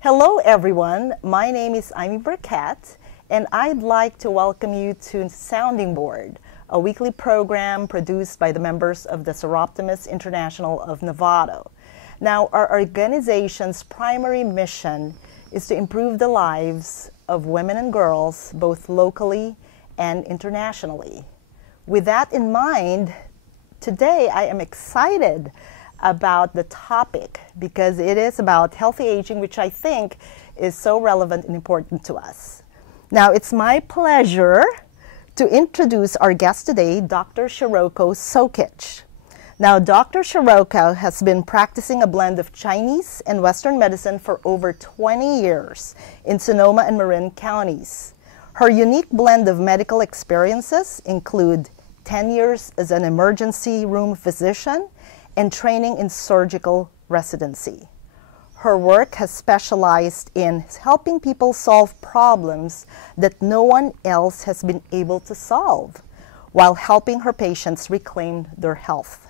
Hello everyone, my name is Amy Burkett, and I'd like to welcome you to Sounding Board, a weekly program produced by the members of the Seroptimus International of Novato. Now, our organization's primary mission is to improve the lives of women and girls, both locally and internationally. With that in mind, today I am excited about the topic because it is about healthy aging, which I think is so relevant and important to us. Now, it's my pleasure to introduce our guest today, Dr. Shiroko Sokitch. Now, Dr. Shiroko has been practicing a blend of Chinese and Western medicine for over 20 years in Sonoma and Marin counties. Her unique blend of medical experiences include 10 years as an emergency room physician and training in surgical residency. Her work has specialized in helping people solve problems that no one else has been able to solve, while helping her patients reclaim their health.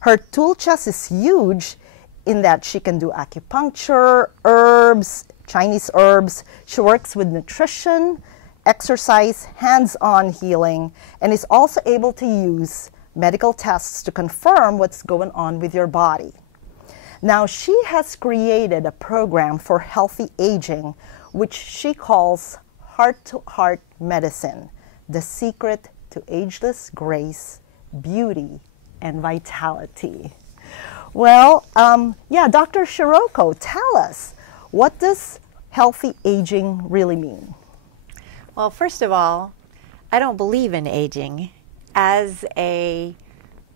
Her tool chest is huge in that she can do acupuncture, herbs, Chinese herbs. She works with nutrition, exercise, hands-on healing, and is also able to use medical tests to confirm what's going on with your body. Now, she has created a program for healthy aging, which she calls Heart-to-Heart Medicine, the secret to ageless grace, beauty, and vitality. Well, Dr. Shiroko, tell us, what does healthy aging really mean? Well, first of all, I don't believe in aging as a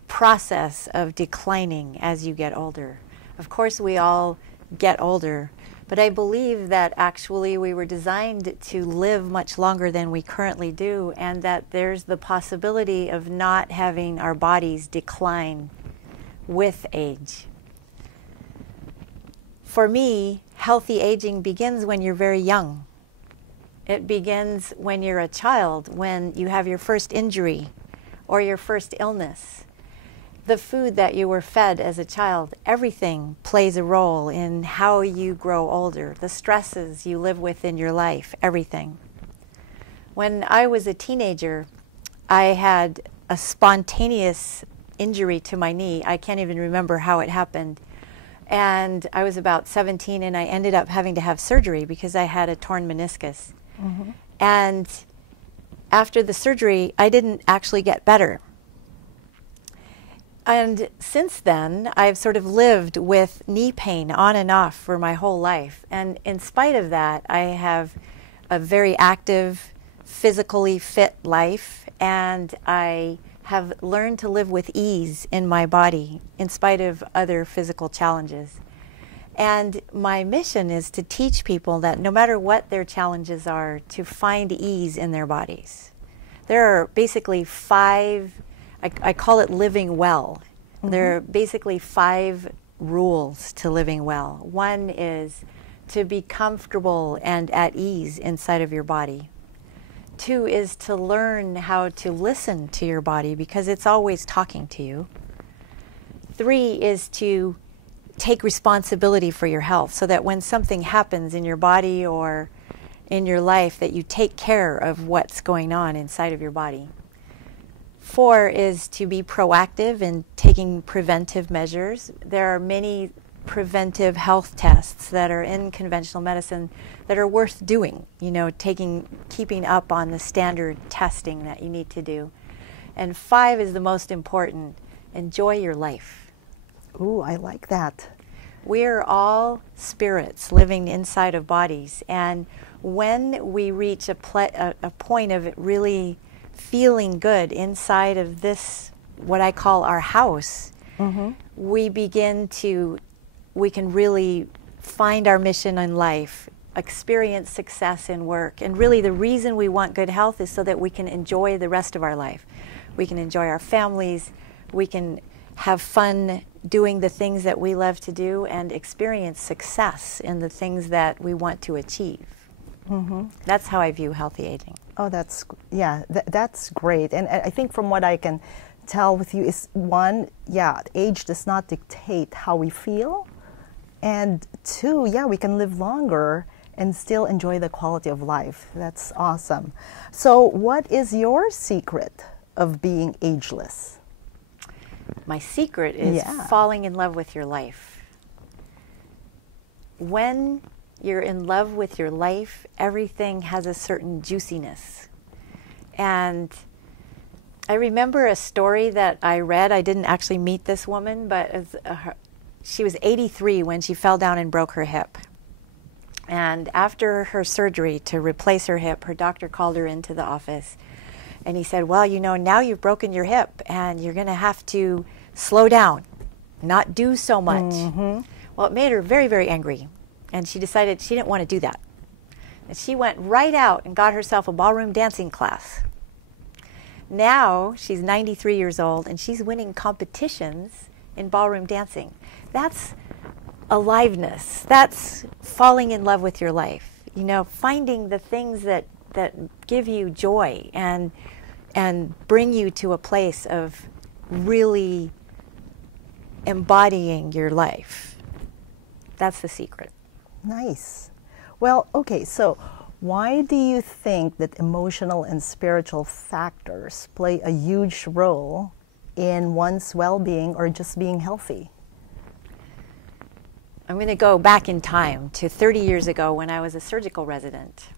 process of declining as you get older. Of course, we all get older, but I believe that actually we were designed to live much longer than we currently do, and that there's the possibility of not having our bodies decline with age. For me, healthy aging begins when you're very young. It begins when you're a child, when you have your first injury or your first illness. The food that you were fed as a child, everything plays a role in how you grow older, the stresses you live with in your life, everything. When I was a teenager, I had a spontaneous injury to my knee. I can't even remember how it happened. And I was about 17 and I ended up having to have surgery because I had a torn meniscus. Mm-hmm. And after the surgery, I didn't actually get better. And since then, I've sort of lived with knee pain on and off for my whole life. And in spite of that, I have a very active, physically fit life, and I have learned to live with ease in my body in spite of other physical challenges. And my mission is to teach people that no matter what their challenges are, to find ease in their bodies. There are basically 5, I call it living well. Mm-hmm. There are basically 5 rules to living well. One is to be comfortable and at ease inside of your body. 2 is to learn how to listen to your body because it's always talking to you. 3 is to take responsibility for your health so that when something happens in your body or in your life that you take care of what's going on inside of your body. 4 is to be proactive in taking preventive measures. There are many preventive health tests that are in conventional medicine that are worth doing, keeping up on the standard testing that you need to do. And 5 is the most important, enjoy your life. Ooh, I like that. We're all spirits living inside of bodies, and when we reach a point of really feeling good inside of this, what I call our house, mm-hmm. we can really find our mission in life, experience success in work, and really the reason we want good health is so that we can enjoy the rest of our life. We can enjoy our families, we can have fun doing the things that we love to do and experience success in the things that we want to achieve. That's how I view healthy aging. Oh, that's great. And I think from what I can tell with you is, one, age does not dictate how we feel. And two, we can live longer and still enjoy the quality of life. That's awesome. So what is your secret of being ageless? My secret is falling in love with your life. When you're in love with your life, everything has a certain juiciness. And I remember a story that I read. I didn't actually meet this woman, but she was 83 when she fell down and broke her hip. And after her surgery to replace her hip, her doctor called her into the office. And he said, well, you know, now you've broken your hip and you're going to have to slow down, not do so much. Well, it made her very, very angry. And she decided she didn't want to do that. And she went right out and got herself a ballroom dancing class. Now she's 93 years old and she's winning competitions in ballroom dancing. That's aliveness. That's falling in love with your life. You know, finding the things that give you joy and bring you to a place of really embodying your life. That's the secret. Nice. Well, okay, so why do you think that emotional and spiritual factors play a huge role in one's well-being or just being healthy? I'm going to go back in time to 30 years ago when I was a surgical resident.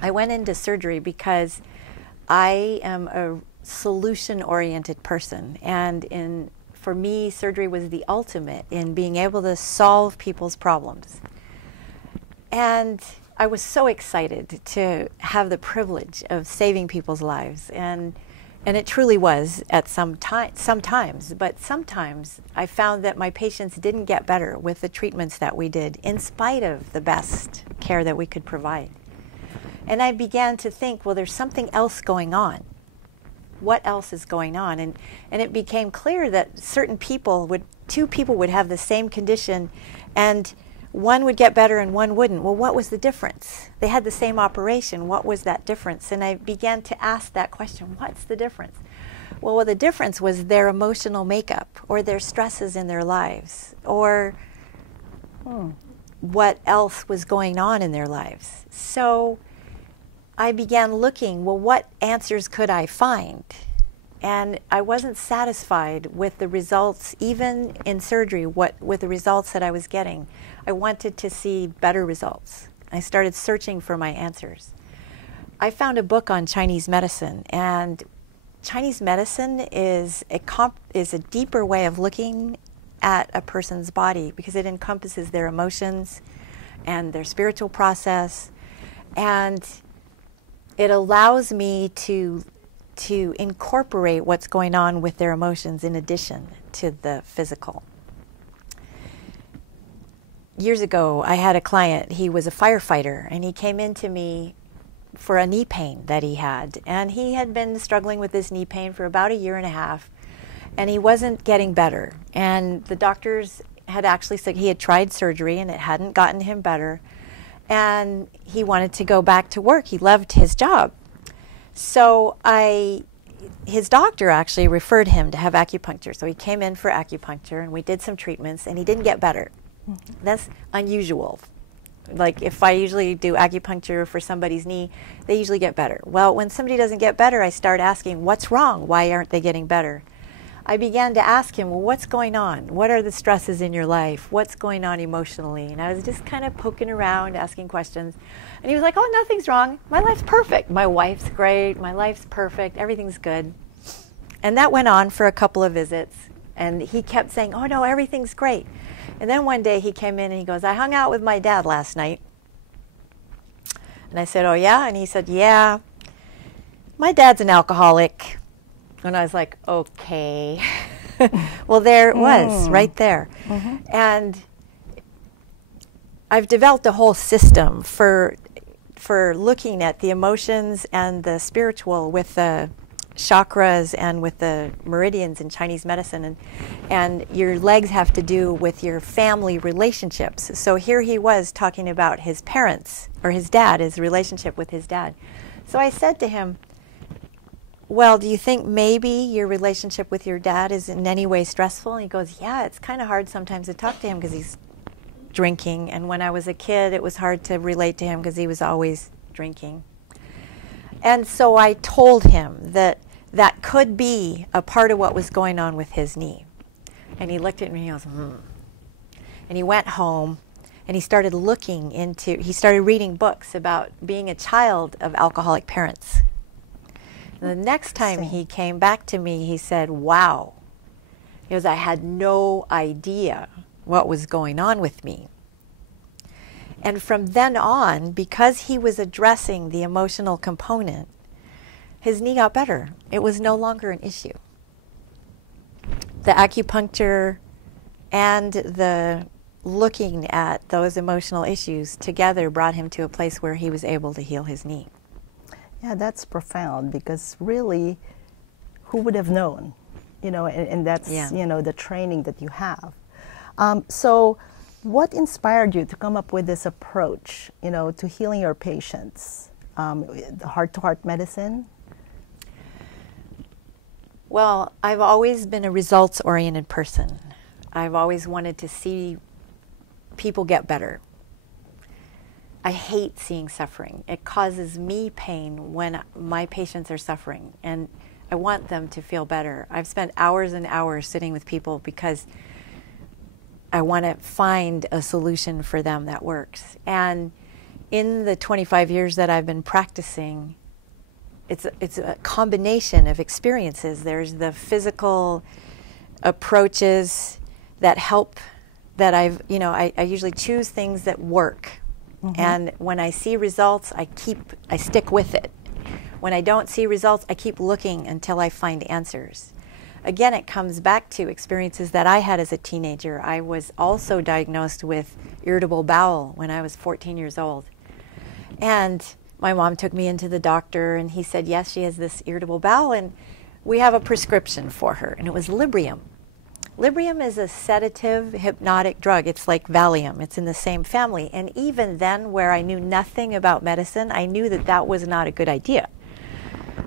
I went into surgery because I am a solution-oriented person, and for me, surgery was the ultimate in being able to solve people's problems. And I was so excited to have the privilege of saving people's lives, and it truly was at sometimes, but sometimes I found that my patients didn't get better with the treatments that we did, in spite of the best care that we could provide. And I began to think, well, there's something else going on. What else is going on? And it became clear that two people would have the same condition, and one would get better and one wouldn't. Well, what was the difference? They had the same operation. What was that difference? And I began to ask that question, what's the difference? Well, the difference was their emotional makeup or their stresses in their lives, or what else was going on in their lives. So I began looking, well, what answers could I find? And I wasn't satisfied with the results, even in surgery, with the results that I was getting. I wanted to see better results. I started searching for my answers. I found a book on Chinese medicine, and Chinese medicine is a deeper way of looking at a person's body because it encompasses their emotions and their spiritual process, and it allows me to incorporate what's going on with their emotions in addition to the physical. Years ago, I had a client, he was a firefighter, and he came in to me for a knee pain that he had. And he had been struggling with this knee pain for about 1.5 years, and he wasn't getting better. And the doctors had actually said he had tried surgery and it hadn't gotten him better. And he wanted to go back to work. He loved his job. So his doctor actually referred him to have acupuncture. So he came in for acupuncture and we did some treatments and he didn't get better. That's unusual. Like if I usually do acupuncture for somebody's knee, they usually get better. Well, when somebody doesn't get better, I start asking, what's wrong? Why aren't they getting better? I began to ask him, well, what's going on? What are the stresses in your life? What's going on emotionally? And I was just kind of poking around, asking questions. And he was like, oh, nothing's wrong. My life's perfect. My wife's great. My life's perfect. Everything's good. And that went on for a couple of visits. And he kept saying, oh, no, everything's great. And then one day he came in and he goes, I hung out with my dad last night. And I said, oh, yeah? And he said, yeah, my dad's an alcoholic. And I was like, okay. Well, there it was, right there. And I've developed a whole system for looking at the emotions and the spiritual with the chakras and with the meridians in Chinese medicine, and your legs have to do with your family relationships. So here he was talking about his parents, or his dad, his relationship with his dad. So I said to him, well, do you think maybe your relationship with your dad is in any way stressful? And he goes, yeah, it's kind of hard sometimes to talk to him because he's drinking. And when I was a kid, it was hard to relate to him because he was always drinking. And so I told him that that could be a part of what was going on with his knee. And he looked at me and he goes, And he went home and he started he started reading books about being a child of alcoholic parents. And the next time he came back to me, he said, wow. He goes, I had no idea what was going on with me. And from then on, because he was addressing the emotional component, his knee got better. It was no longer an issue. The acupuncture and the looking at those emotional issues together brought him to a place where he was able to heal his knee. Yeah, that's profound, because really, who would have known? And that's, the training that you have. So what inspired you to come up with this approach, to healing your patients? The heart-to-heart medicine? Well, I've always been a results-oriented person. I've always wanted to see people get better. I hate seeing suffering. It causes me pain when my patients are suffering, and I want them to feel better. I've spent hours and hours sitting with people because I want to find a solution for them that works. And in the 25 years that I've been practicing, it's a combination of experiences. There's the physical approaches that help, that I usually choose things that work. Mm-hmm. And when I see results, I stick with it. When I don't see results, I keep looking until I find answers. Again, it comes back to experiences that I had as a teenager. I was also diagnosed with irritable bowel when I was 14 years old. And my mom took me into the doctor, and he said, yes, she has this irritable bowel, and we have a prescription for her, and it was Librium. Librium is a sedative hypnotic drug. It's like Valium. It's in the same family. And even then, where I knew nothing about medicine, I knew that that was not a good idea.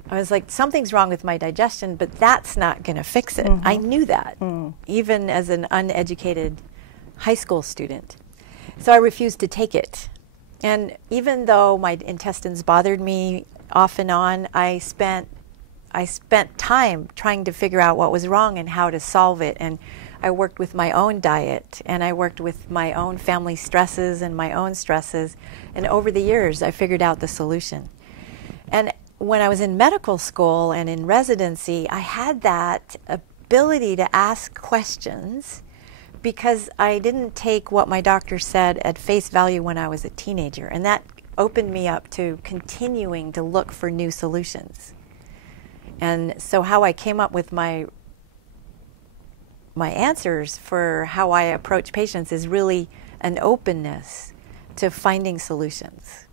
I was like, something's wrong with my digestion, but that's not going to fix it. Mm-hmm. I knew that, even as an uneducated high school student. So I refused to take it. And even though my intestines bothered me off and on, I spent time trying to figure out what was wrong and how to solve it. And I worked with my own diet, and I worked with my own family stresses and my own stresses. And over the years, I figured out the solution. And when I was in medical school and in residency, I had that ability to ask questions because I didn't take what my doctor said at face value when I was a teenager. And that opened me up to continuing to look for new solutions. And so how I came up with my answers for how I approach patients is really an openness to finding solutions.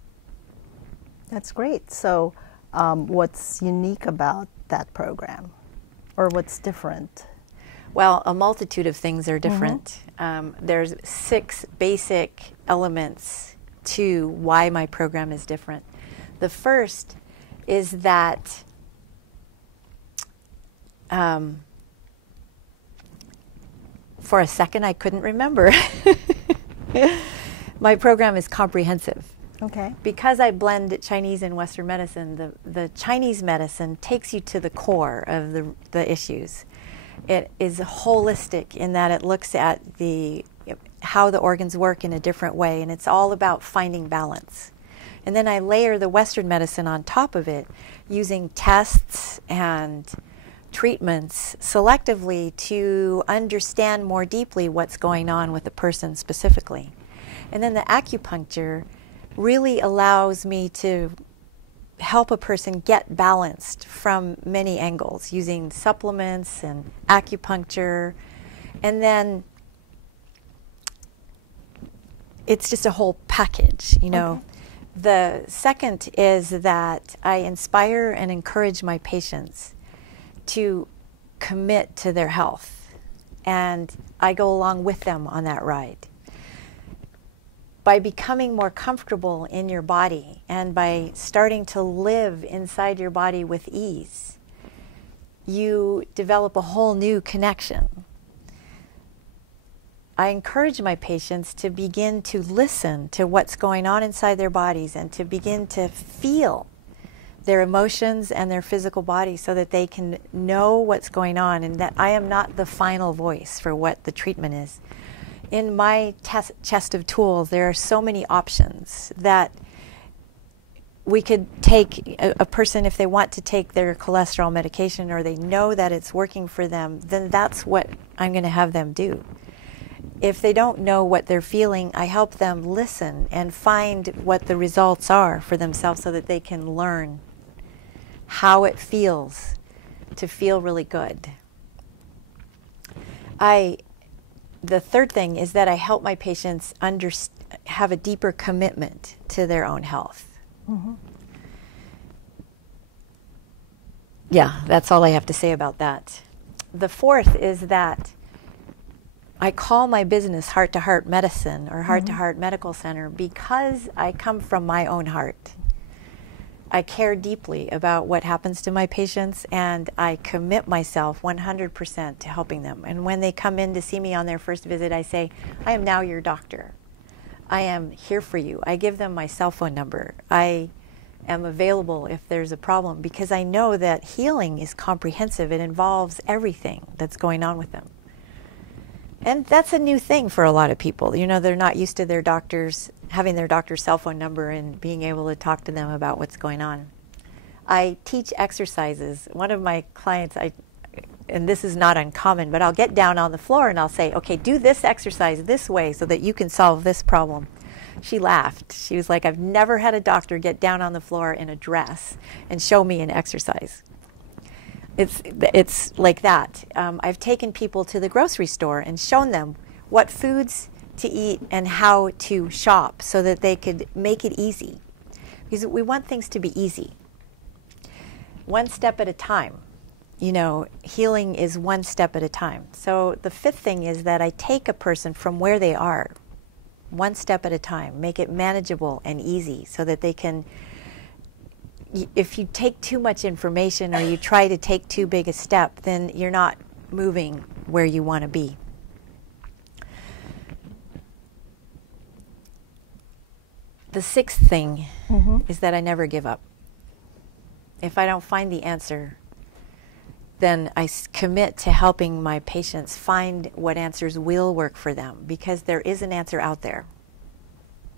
That's great. So what's unique about that program, or what's different? Well, a multitude of things are different. Mm-hmm. There's 6 basic elements to why my program is different. The first is that for a second I couldn't remember. My program is comprehensive. Okay. Because I blend Chinese and Western medicine, the Chinese medicine takes you to the core of the issues. It is holistic in that it looks at how the organs work in a different way, and it's all about finding balance. And then I layer the Western medicine on top of it, using tests and treatments selectively to understand more deeply what's going on with the person specifically. And then the acupuncture really allows me to help a person get balanced from many angles, using supplements and acupuncture. And then it's just a whole package, you know. Okay. The second is that I inspire and encourage my patients to commit to their health, and I go along with them on that ride. By becoming more comfortable in your body and by starting to live inside your body with ease, you develop a whole new connection. I encourage my patients to begin to listen to what's going on inside their bodies and to begin to feel their emotions and their physical body so that they can know what's going on, and that I am not the final voice for what the treatment is. In my chest of tools, there are so many options that we could take a person, if they want to take their cholesterol medication or they know that it's working for them, then that's what I'm going to have them do. If they don't know what they're feeling, I help them listen and find what the results are for themselves so that they can learn how it feels to feel really good. The third thing is that I help my patients have a deeper commitment to their own health. Mm-hmm. Yeah, that's all I have to say about that. The fourth is that I call my business Heart-to-Heart Medicine or Heart-to-Heart Medical Center because I come from my own heart. I care deeply about what happens to my patients, and I commit myself 100% to helping them. And when they come in to see me on their first visit, I say, I am now your doctor. I am here for you. I give them my cell phone number. I am available if there's a problem, because I know that healing is comprehensive. It involves everything that's going on with them. And that's a new thing for a lot of people. You know, they're not used to their doctors having their doctor's cell phone number and being able to talk to them about what's going on. I teach exercises. One of my clients, and this is not uncommon, but I'll get down on the floor and I'll say, okay, do this exercise this way so that you can solve this problem. She laughed. She was like, I've never had a doctor get down on the floor in a dress and show me an exercise. It's like that. I've taken people to the grocery store and shown them what foods to eat and how to shop so that they could make it easy. Because we want things to be easy. One step at a time. You know, healing is one step at a time. So the fifth thing is that I take a person from where they are, one step at a time, make it manageable and easy so that they can. If you take too much information or you try to take too big a step, then you're not moving where you want to be. The sixth thing is that I never give up. If I don't find the answer, then I commit to helping my patients find what answers will work for them, because there is an answer out there.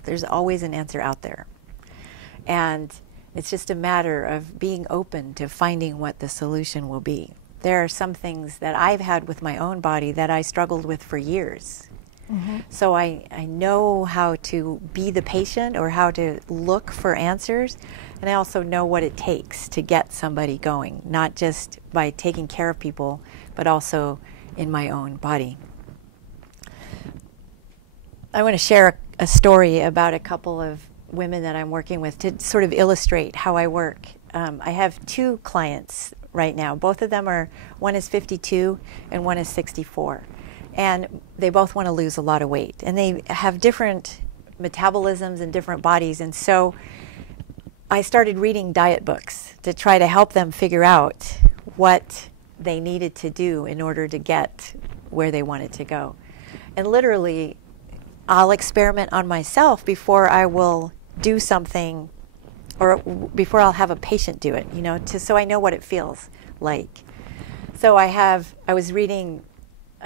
There's always an answer out there. And it's just a matter of being open to finding what the solution will be. There are some things that I've had with my own body that I struggled with for years. So I know how to be the patient or how to look for answers, and I also know what it takes to get somebody going, not just by taking care of people, but also in my own body. I want to share a story about a couple of women that I'm working with to sort of illustrate how I work. I have two clients right now. Both of them one is 52 and one is 64. And they both want to lose a lot of weight. And they have different metabolisms and different bodies. And so I started reading diet books to try to help them figure out what they needed to do in order to get where they wanted to go. And literally, I'll experiment on myself before I will do something, or before I'll have a patient do it, you know, so I know what it feels like. So I was reading,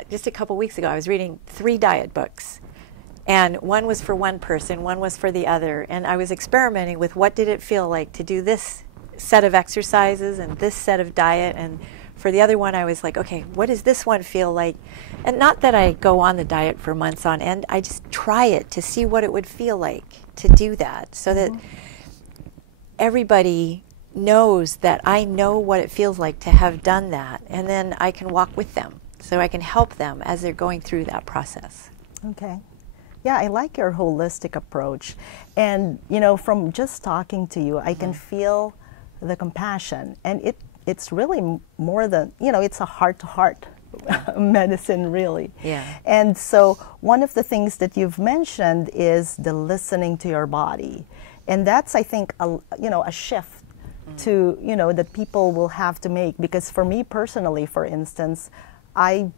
just a couple weeks ago, I was reading 3 diet books. And one was for one person, one was for the other. And I was experimenting with what did it feel like to do this set of exercises and this set of diet. And for the other one, I was like, okay, what does this one feel like? And not that I go on the diet for months on end. I just try it to see what it would feel like to do that, so that everybody knows that I know what it feels like to have done that. And then I can walk with them, so I can help them as they're going through that process. Okay. Yeah, I like your holistic approach. And, you know, from just talking to you, I can feel the compassion. And it's really more than, it's a heart-to-heart medicine, really. Yeah. And so one of the things that you've mentioned is the listening to your body. And that's, I think, a shift to, that people will have to make. Because for me personally, for instance, I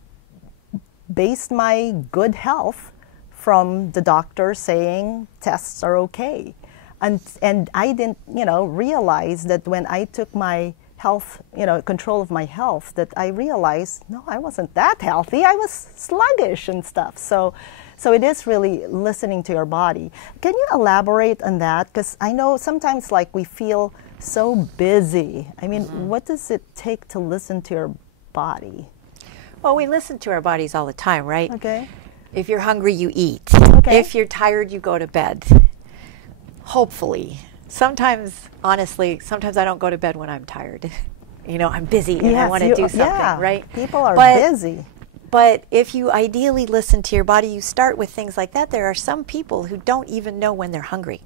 based my good health from the doctor saying tests are okay. And I didn't, realize that when I took my health, control of my health, that I realized, no, I wasn't that healthy. I was sluggish and stuff. So it is really listening to your body. Can you elaborate on that? Because I know sometimes like we feel so busy. I mean, what does it take to listen to your body? Well, we listen to our bodies all the time, right? Okay. If you're hungry, you eat. Okay. If you're tired, you go to bed. Hopefully. Sometimes, honestly, sometimes I don't go to bed when I'm tired. I'm busy and I want to do something, right? People are busy. But if you ideally listen to your body, you start with things like that. There are some people who don't even know when they're hungry.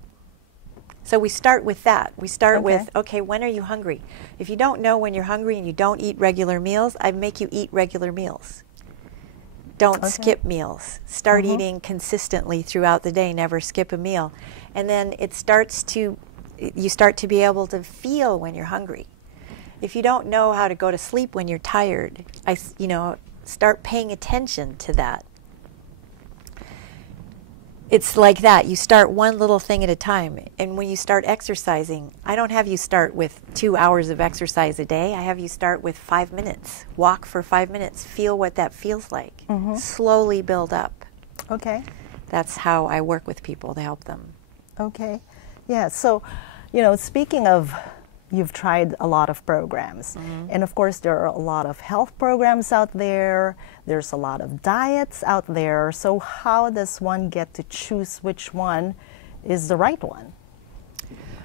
So we start with that. We start with, okay, when are you hungry? If you don't know when you're hungry and you don't eat regular meals, I make you eat regular meals. Don't skip meals. Start eating consistently throughout the day. Never skip a meal. And then you start to be able to feel when you're hungry. If you don't know how to go to sleep when you're tired, start paying attention to that. It's like that. You start one little thing at a time. And when you start exercising, I don't have you start with 2 hours of exercise a day. I have you start with 5 minutes. Walk for 5 minutes. Feel what that feels like. Slowly build up. Okay. That's how I work with people to help them. Okay. Yeah. So, speaking of, you've tried a lot of programs. And of course, there are a lot of health programs out there. There's a lot of diets out there. So how does one get to choose which one is the right one?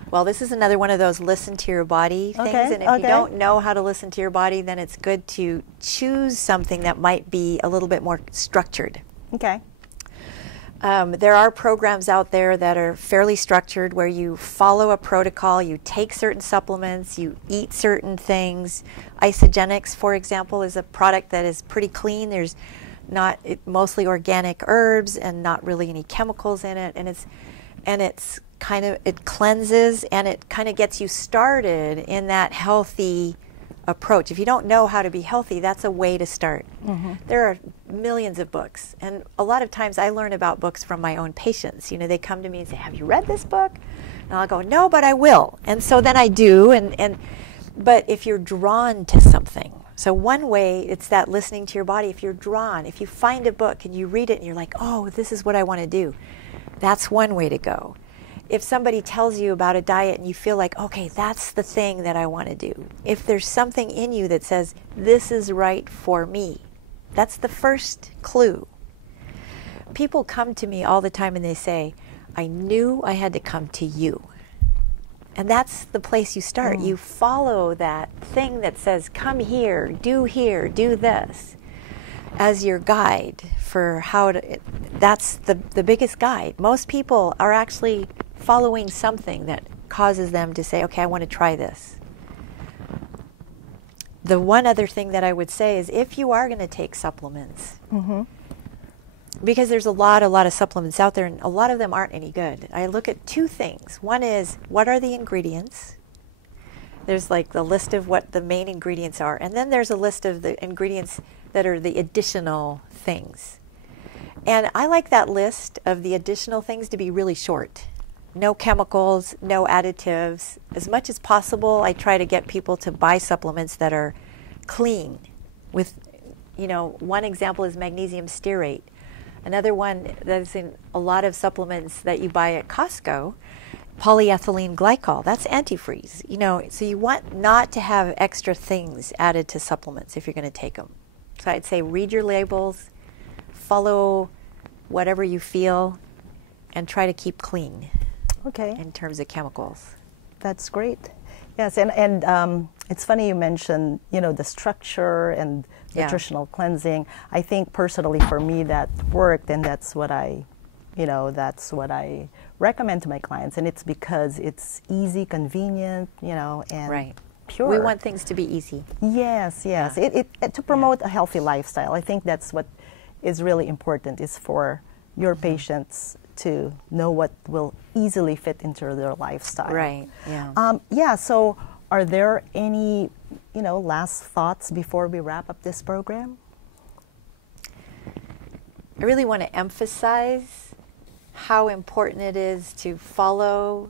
Well, this is another one of those listen to your body things. And if you don't know how to listen to your body, then it's good to choose something that might be a little bit more structured. Okay. There are programs out there that are fairly structured where you follow a protocol, you take certain supplements, you eat certain things. Isogenics, for example, is a product that is pretty clean. There's mostly organic herbs and not really any chemicals in it, and it cleanses and it kind of gets you started in that healthy approach. If you don't know how to be healthy, that's a way to start. There are millions of books, and a lot of times I learn about books from my own patients. They come to me and say, have you read this book? And I'll go, no, but I will. And so then I do, but if you're drawn to something, so one way, it's that listening to your body. If you're drawn, if you find a book and you read it and you're like, oh, this is what I want to do, that's one way to go. If somebody tells you about a diet and you feel like, okay, that's the thing that I want to do. If there's something in you that says, this is right for me, that's the first clue. People come to me all the time and they say, I knew I had to come to you. And that's the place you start. You follow that thing that says, come here, do this, as your guide for how to, that's the biggest guide. Most people are actually following something that causes them to say, okay, I want to try this. The one other thing that I would say is if you are going to take supplements, because there's a lot of supplements out there and a lot of them aren't any good. I look at two things. One is, what are the ingredients? There's like the list of what the main ingredients are, and then there's a list of the ingredients that are the additional things. And I like that list of the additional things to be really short. No chemicals, no additives. As much as possible, I try to get people to buy supplements that are clean. With, one example is magnesium stearate. Another one that's in a lot of supplements that you buy at Costco, polyethylene glycol. That's antifreeze. So you want not to have extra things added to supplements if you're going to take them. So I'd say read your labels, follow whatever you feel, and try to keep clean. Okay. In terms of chemicals. That's great. Yes, and it's funny you mentioned, the structure and nutritional cleansing. I think personally for me that worked, and that's what I recommend to my clients. And it's because it's easy, convenient, and pure. We want things to be easy. Yes, yes. Yeah. To promote a healthy lifestyle. I think that's what is really important, is for your patients to know what will easily fit into their lifestyle. Right, yeah. Yeah, so are there any, last thoughts before we wrap up this program? I really want to emphasize how important it is to follow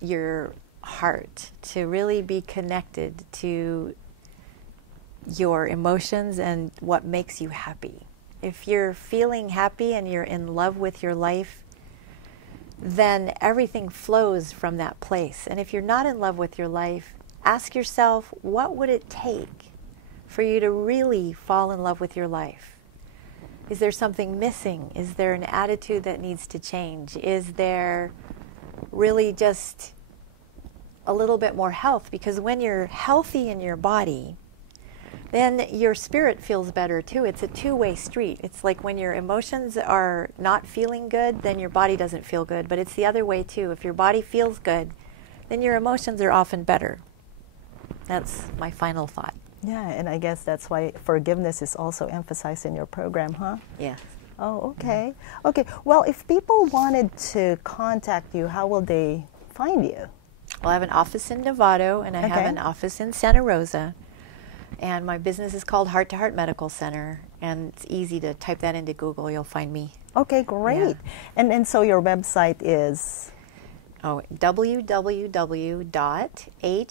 your heart, to really be connected to your emotions and what makes you happy. If you're feeling happy and you're in love with your life, then everything flows from that place. And if you're not in love with your life, ask yourself, what would it take for you to really fall in love with your life? Is there something missing? Is there an attitude that needs to change? Is there really just a little bit more health? Because when you're healthy in your body, then your spirit feels better too. It's a two-way street. It's like when your emotions are not feeling good, then your body doesn't feel good. But it's the other way too. If your body feels good, then your emotions are often better. That's my final thought. Yeah, and I guess that's why forgiveness is also emphasized in your program, huh? Yes. Oh, okay. Okay, well, if people wanted to contact you, how will they find you? Well, I have an office in Novato, and I have an office in Santa Rosa. And my business is called Heart to Heart Medical Center, and it's easy to type that into Google. You'll find me. Okay, great. Yeah. And so your website is? www.h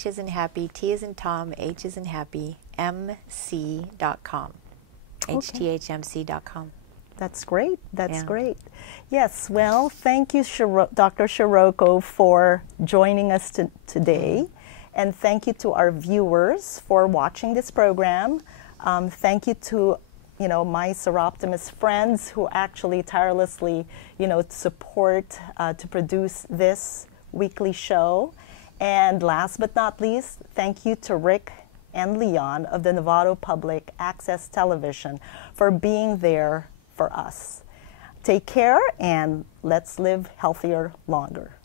as in happy, T as in Tom, H as in happy, mc.com. HTHMC.com. That's great. That's Yeah. great. Yes, well, thank you, Dr. Shiroko, for joining us today. And thank you to our viewers for watching this program. Thank you to my Seroptimist friends who actually tirelessly support to produce this weekly show. And last but not least, thank you to Rick and Leon of the Novato Public Access Television for being there for us. Take care, and let's live healthier longer.